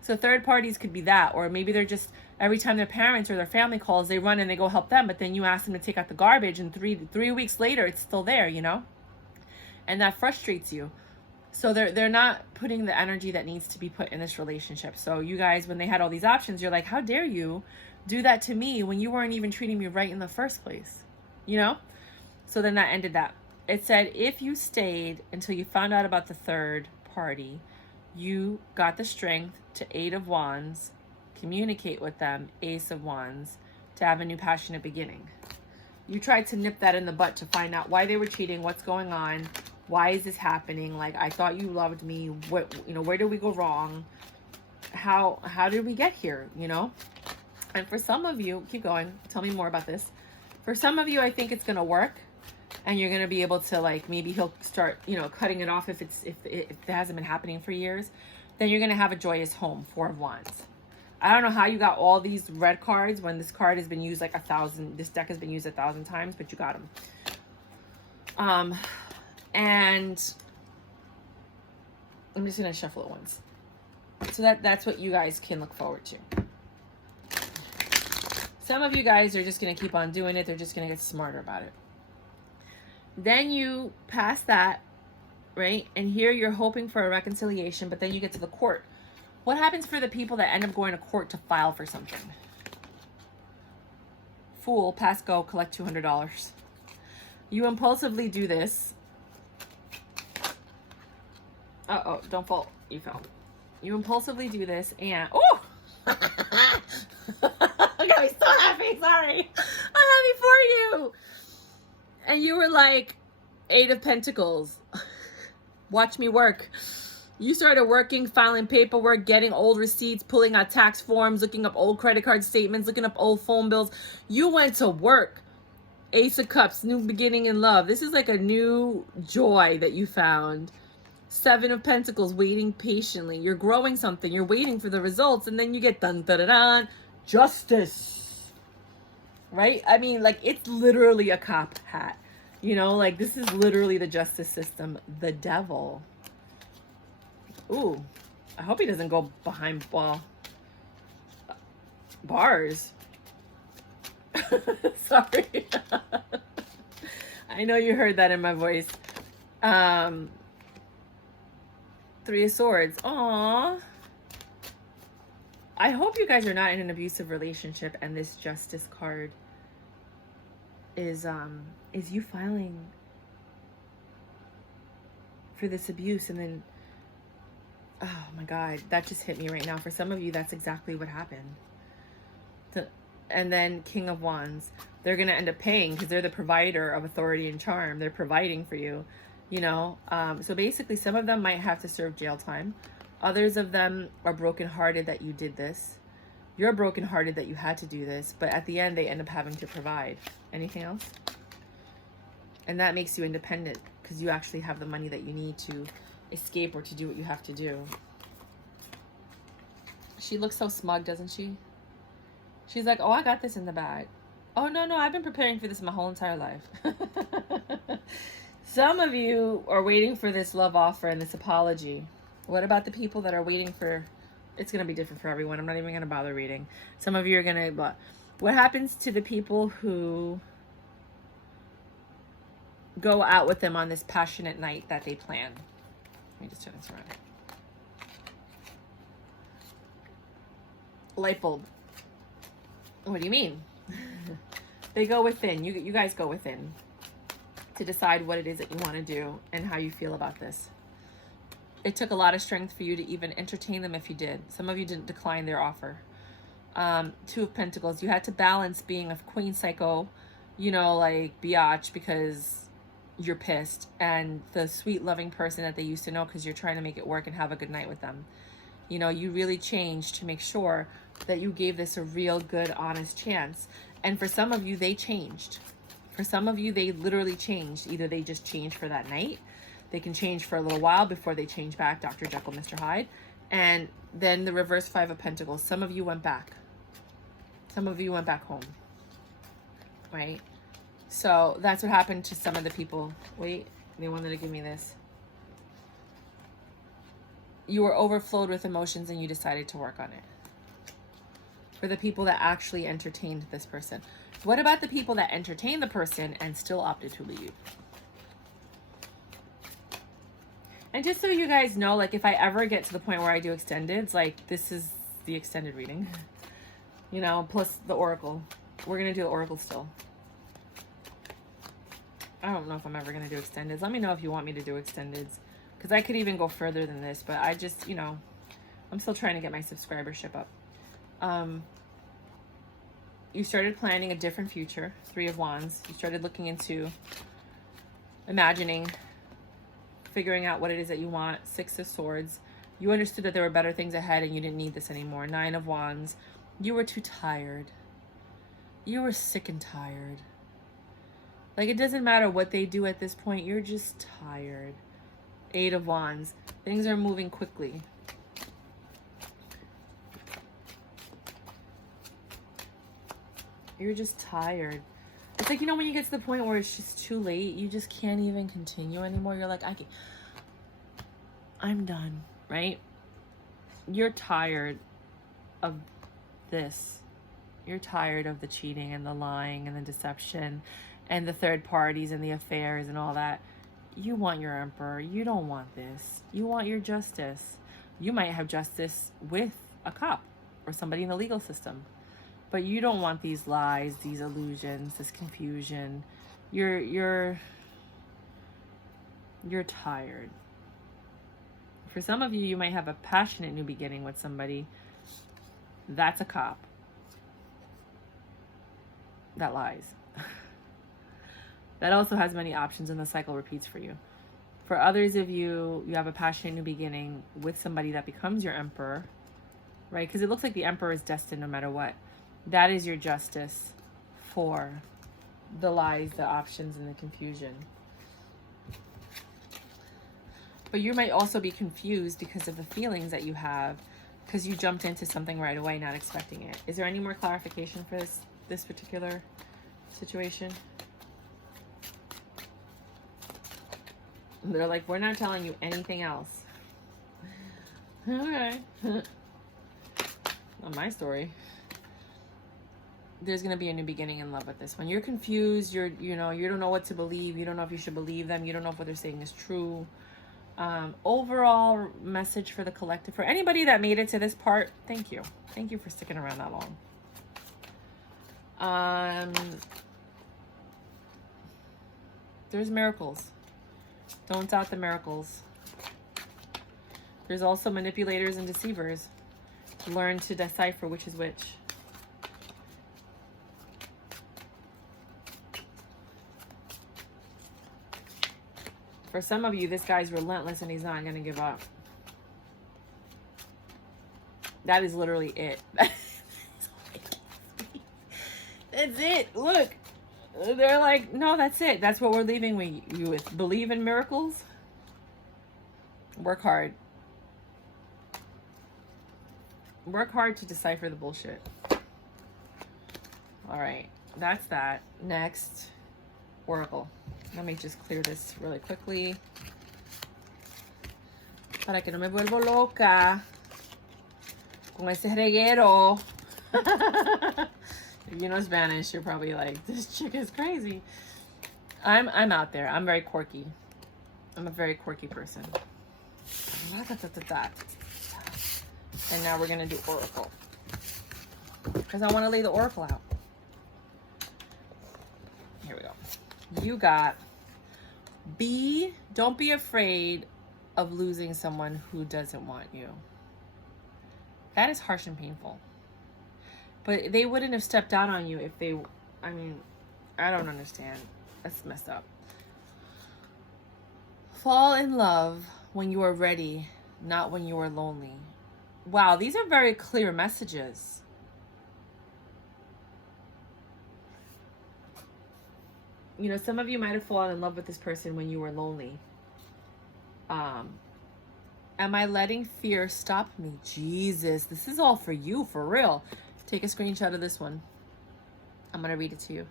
So third parties could be that, or maybe they're just, every time their parents or their family calls, they run and they go help them, but then you ask them to take out the garbage, and three weeks later, it's still there, you know? And that frustrates you. So they're not putting the energy that needs to be put in this relationship. So you guys, when they had all these options, you're like, how dare you do that to me when you weren't even treating me right in the first place? You know? So then that ended that. It said, if you stayed until you found out about the third party, you got the strength to 8 of Wands, communicate with them, Ace of Wands, to have a new passionate beginning. You tried to nip that in the butt to find out why they were cheating, what's going on, why is this happening? Like, I thought you loved me. What, you know, where did we go wrong? How did we get here? You know? And for some of you, keep going. Tell me more about this. For some of you, I think it's gonna work, and you're gonna be able to, like, maybe he'll start, you know, cutting it off if it hasn't been happening for years. Then you're gonna have a joyous home. 4 of Wands. I don't know how you got all these red cards when this card has been used like 1,000. This deck has been used 1,000 times, but you got them. And I'm just gonna shuffle it once. So that's what you guys can look forward to. Some of you guys are just gonna keep on doing it. They're just gonna get smarter about it. Then you pass that, right? And here you're hoping for a reconciliation, but then you get to the court. What happens for the people that end up going to court to file for something? Fool, pass go, collect $200. You impulsively do this. Uh-oh, don't fall. You fell. You impulsively do this and... Oh! Look at me, so happy. Sorry. I'm happy for you. And you were like, 8 of Pentacles. Watch me work. You started working, filing paperwork, getting old receipts, pulling out tax forms, looking up old credit card statements, looking up old phone bills. You went to work. Ace of Cups, new beginning in love. This is like a new joy that you found. 7 of Pentacles, waiting patiently. You're growing something. You're waiting for the results, and then you get dun dun dun dun. Justice. Right? I mean, like, it's literally a cop hat. You know, like, this is literally the justice system. The devil. Ooh, I hope he doesn't go behind bars. Sorry. I know you heard that in my voice. 3 of Swords. Aww. I hope you guys are not in an abusive relationship, and this Justice card is you filing for this abuse. And then, oh my God, that just hit me right now. For some of you, that's exactly what happened. And then King of Wands, they're going to end up paying because they're the provider of authority and charm. They're providing for you, you know. So basically, some of them might have to serve jail time. Others of them are brokenhearted that you did this. You're brokenhearted that you had to do this. But at the end, they end up having to provide. Anything else? And that makes you independent because you actually have the money that you need to escape or to do what you have to do. She looks so smug, doesn't she? She's like, oh, I got this in the bag. Oh, no, I've been preparing for this my whole entire life. Some of you are waiting for this love offer and this apology. What about the people that are waiting for... It's going to be different for everyone. I'm not even going to bother reading. Some of you are going to... What happens to the people who go out with them on this passionate night that they plan? Let me just turn this around. Light bulb. What do you mean? They go within. You guys go within to decide what it is that you want to do and how you feel about this. It took a lot of strength for you to even entertain them if you did. Some of you didn't decline their offer. Two of Pentacles. You had to balance being a queen psycho, you know, like biatch because you're pissed, and the sweet loving person that they used to know because you're trying to make it work and have a good night with them. You know, you really changed to make sure that you gave this a real good, honest chance. And for some of you, they changed. For some of you, they literally changed. Either they just changed for that night. They can change for a little while before they change back, Dr. Jekyll, Mr. Hyde. And then the reverse Five of Pentacles. Some of you went back. Some of you went back home. Right? So that's what happened to some of the people. Wait, they wanted to give me this. You were overflowed with emotions and you decided to work on it. For the people that actually entertained this person. What about the people that entertained the person and still opted to leave? And just so you guys know, like if I ever get to the point where I do extendeds, like this is the extended reading. You know, plus the oracle. We're going to do the oracle still. I don't know if I'm ever going to do extendeds. Let me know if you want me to do extendeds. Because I could even go further than this. But I just, you know, I'm still trying to get my subscribership up. You started planning a different future. Three of Wands. You started looking into imagining, figuring out what it is that you want. Six of Swords. You understood that there were better things ahead and you didn't need this anymore. Nine of Wands. You were too tired. You were sick and tired. Like, it doesn't matter what they do at this point. You're just tired. Eight of Wands. Things are moving quickly. You're just tired. It's like, you know, when you get to the point where it's just too late, you just can't even continue anymore. You're like, I'm done, right? You're tired of this. You're tired of the cheating and the lying and the deception and the third parties and the affairs and all that. You want your emperor. You don't want this. You want your justice. You might have justice with a cop or somebody in the legal system. But you don't want these lies, these illusions, this confusion. You're tired. For some of you, you might have a passionate new beginning with somebody. That's a cop that lies. That also has many options and the cycle repeats for you. For others of you, you have a passionate new beginning with somebody that becomes your emperor, right? Because it looks like the emperor is destined no matter what. That is your justice for the lies, the options, and the confusion. But you might also be confused because of the feelings that you have because you jumped into something right away, not expecting it. Is there any more clarification for this particular situation? They're like, we're not telling you anything else. Okay. Not my story. There's going to be a new beginning in love with this one. You're confused. You don't know what to believe. You don't know if you should believe them. You don't know if what they're saying is true. Overall message for the collective. For anybody that made it to this part, thank you. Thank you for sticking around that long. There's miracles. Don't doubt the miracles. There's also manipulators and deceivers. Learn to decipher which is which. For some of you, this guy's relentless and he's not going to give up. That is literally it. That's it. Look. They're like, no, that's it. That's what we're leaving you with. Believe in miracles. Work hard. Work hard to decipher the bullshit. All right. That's that. Next, Oracle. Let me just clear this really quickly. Para que no me vuelvo loca con ese reguero. If you know Spanish, you're probably like, this chick is crazy. I'm out there. I'm very quirky. I'm a very quirky person. And now we're going to do Oracle. Because I want to lay the Oracle out. Here we go. You got don't be afraid of losing someone who doesn't want you. That is harsh and painful. But they wouldn't have stepped out on you if they, I mean, I don't understand. That's messed up. Fall in love when you are ready, not when you are lonely. Wow, these are very clear messages. You know, some of you might have fallen in love with this person when you were lonely. Am I letting fear stop me? Jesus, this is all for you, for real. Take a screenshot of this one. I'm going to read it to you.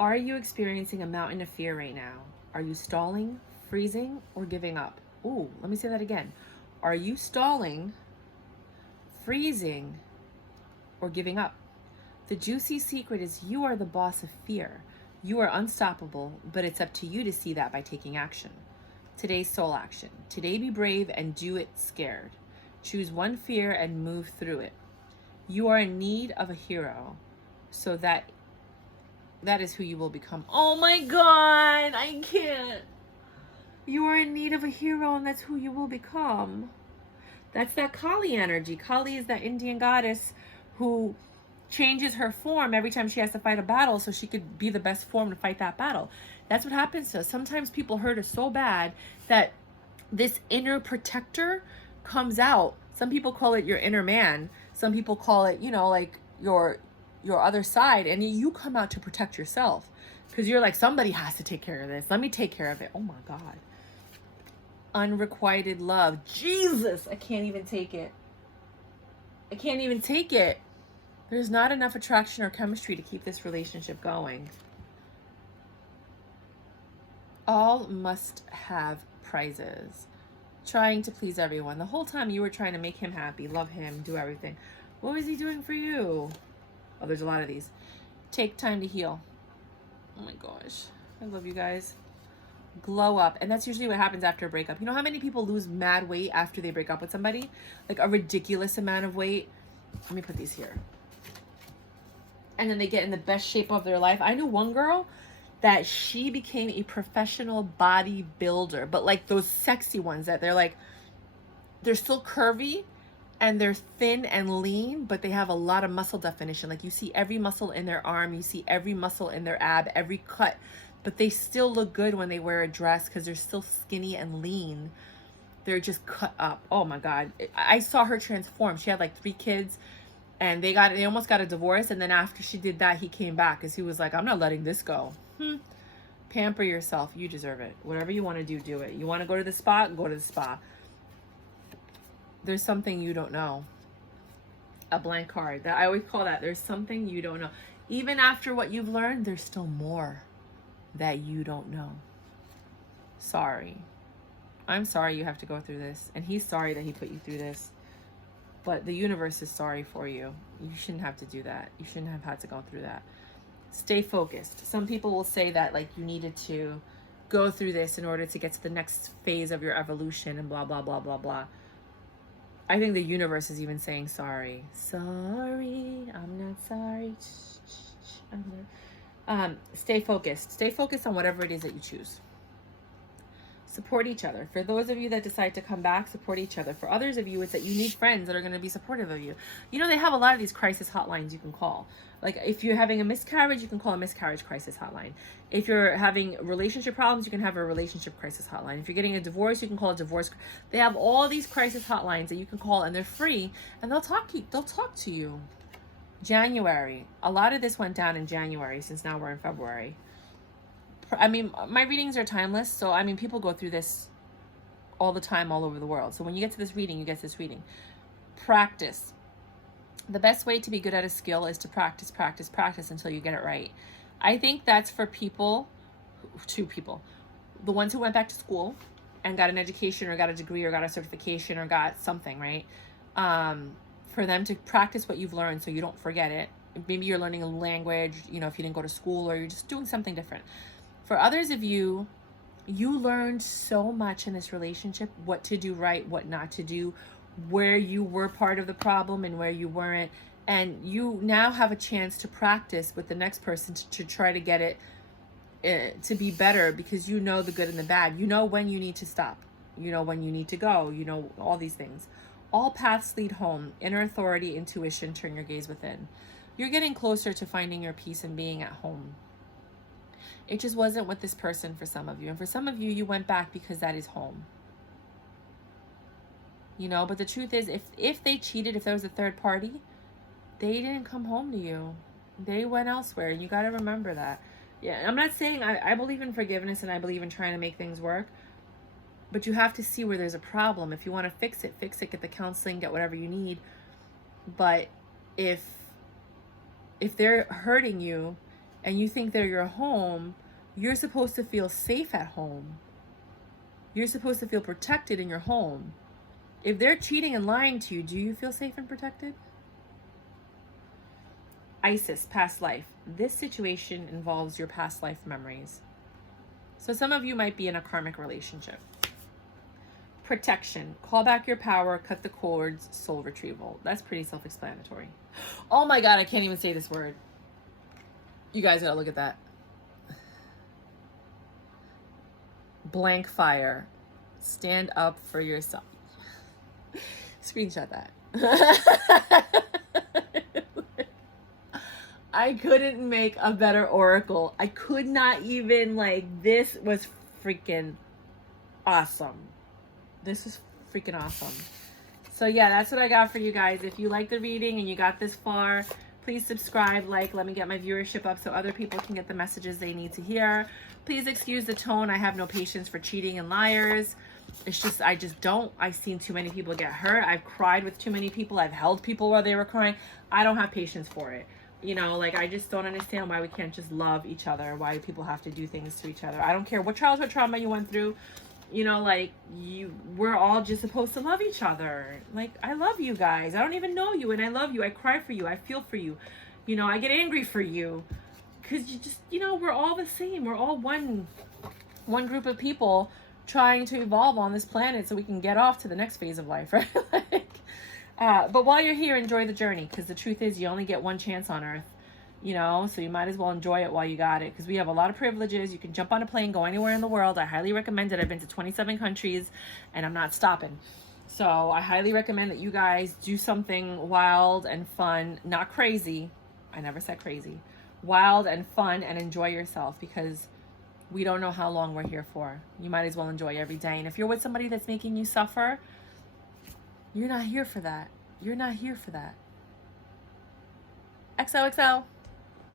Are you experiencing a mountain of fear right now? Are you stalling, freezing, or giving up? Ooh, let me say that again. Are you stalling, freezing, or giving up? The juicy secret is you are the boss of fear. You are unstoppable, but it's up to you to see that by taking action. Today's soul action. Today be brave and do it scared. Choose one fear and move through it. You are in need of a hero, so that is who you will become. Oh my God, I can't. You are in need of a hero and that's who you will become. That's that Kali energy. Kali is that Indian goddess who changes her form every time she has to fight a battle so she could be the best form to fight that battle. That's what happens to us. Sometimes people hurt us so bad that this inner protector comes out. Some people call it your inner man. Some people call it, you know, like your other side. And you come out to protect yourself because you're like, somebody has to take care of this. Let me take care of it. Oh my God. Unrequited love. Jesus, I can't even take it. I can't even take it. There's not enough attraction or chemistry to keep this relationship going. All must have prizes. Trying to please everyone. The whole time you were trying to make him happy, love him, do everything. What was he doing for you? Oh, there's a lot of these. Take time to heal. Oh my gosh. I love you guys. Glow up. And that's usually what happens after a breakup. You know how many people lose mad weight after they break up with somebody? Like a ridiculous amount of weight. Let me put these here. And then they get in the best shape of their life. I knew one girl that she became a professional bodybuilder, but like those sexy ones that they're still curvy and they're thin and lean, but they have a lot of muscle definition. Like you see every muscle in their arm, you see every muscle in their ab, every cut, but they still look good when they wear a dress because they're still skinny and lean. They're just cut up. Oh my God. I saw her transform. She had like 3 kids. And they almost got a divorce. And then after she did that, he came back because he was like, I'm not letting this go. Pamper yourself. You deserve it. Whatever you want to do, do it. You want to go to the spa? Go to the spa. There's something you don't know. A blank card. I always call that. There's something you don't know. Even after what you've learned, there's still more that you don't know. Sorry. I'm sorry you have to go through this. And he's sorry that he put you through this. But the universe is sorry for you. You shouldn't have to do that. You shouldn't have had to go through that. Stay focused. Some people will say that like you needed to go through this in order to get to the next phase of your evolution and blah, blah, blah, blah, blah. I think the universe is even saying sorry. Sorry, I'm not sorry. Stay focused. Stay focused on whatever it is that you choose. Support each other. For those of you that decide to come back, support each other. For others of you, it's that you need friends that are going to be supportive of you. You know, they have a lot of these crisis hotlines you can call. Like if you're having a miscarriage, you can call a miscarriage crisis hotline. If you're having relationship problems, you can have a relationship crisis hotline. If you're getting a divorce, you can call a divorce. They have all these crisis hotlines that you can call, and they're free, and they'll talk to you. January. A lot of this went down in January, since now we're in February. I mean, my readings are timeless, so I mean, people go through this all the time, all over the world. So when you get to this reading, you get to this reading. Practice. The best way to be good at a skill is to practice, practice, practice until you get it right. I think that's for people, two people, the ones who went back to school and got an education or got a degree or got a certification or got something, right? For them to practice what you've learned so you don't forget it. Maybe you're learning a language, you know, if you didn't go to school, or you're just doing something different. For others of you, you learned so much in this relationship, what to do right, what not to do, where you were part of the problem and where you weren't. And you now have a chance to practice with the next person to try to get it to be better, because you know the good and the bad. You know when you need to stop. You know when you need to go. You know all these things. All paths lead home. Inner authority, intuition, turn your gaze within. You're getting closer to finding your peace and being at home. It just wasn't with this person for some of you. And for some of you, you went back because that is home. You know, but the truth is, if they cheated, if there was a third party, they didn't come home to you. They went elsewhere. You got to remember that. Yeah, I'm not saying I believe in forgiveness and I believe in trying to make things work. But you have to see where there's a problem. If you want to fix it, get the counseling, get whatever you need. But if they're hurting you and you think they're your home, you're supposed to feel safe at home. You're supposed to feel protected in your home. If they're cheating and lying to you, do you feel safe and protected? Isis, past life. This situation involves your past life memories. So some of you might be in a karmic relationship. Protection. Call back your power, cut the cords, soul retrieval. That's pretty self-explanatory. Oh my God, I can't even say this word. You guys gotta look at that. Blank fire. Stand up for yourself. Screenshot that. I couldn't make a better oracle. I could not even, this was freaking awesome. This is freaking awesome. So yeah, that's what I got for you guys. If you like the reading and you got this far, please subscribe, let me get my viewership up so other people can get the messages they need to hear. Please excuse the tone. I have no patience for cheating and liars. It's just, I've seen too many people get hurt. I've cried with too many people. I've held people while they were crying. I don't have patience for it. You know, I just don't understand why we can't just love each other, why people have to do things to each other. I don't care what childhood trauma you went through. You know, we're all just supposed to love each other. I love you guys. I don't even know you, and I love you. I cry for you. I feel for you. You know, I get angry for you. Because we're all the same. We're all one group of people trying to evolve on this planet so we can get off to the next phase of life, right? But while you're here, enjoy the journey, because the truth is you only get one chance on Earth. You know, so you might as well enjoy it while you got it, because we have a lot of privileges. You can jump on a plane, go anywhere in the world. I highly recommend it. I've been to 27 countries and I'm not stopping. So I highly recommend that you guys do something wild and fun, not crazy. I never said crazy. Wild and fun, and enjoy yourself, because we don't know how long we're here for. You might as well enjoy every day. And if you're with somebody that's making you suffer, you're not here for that. You're not here for that. XOXO.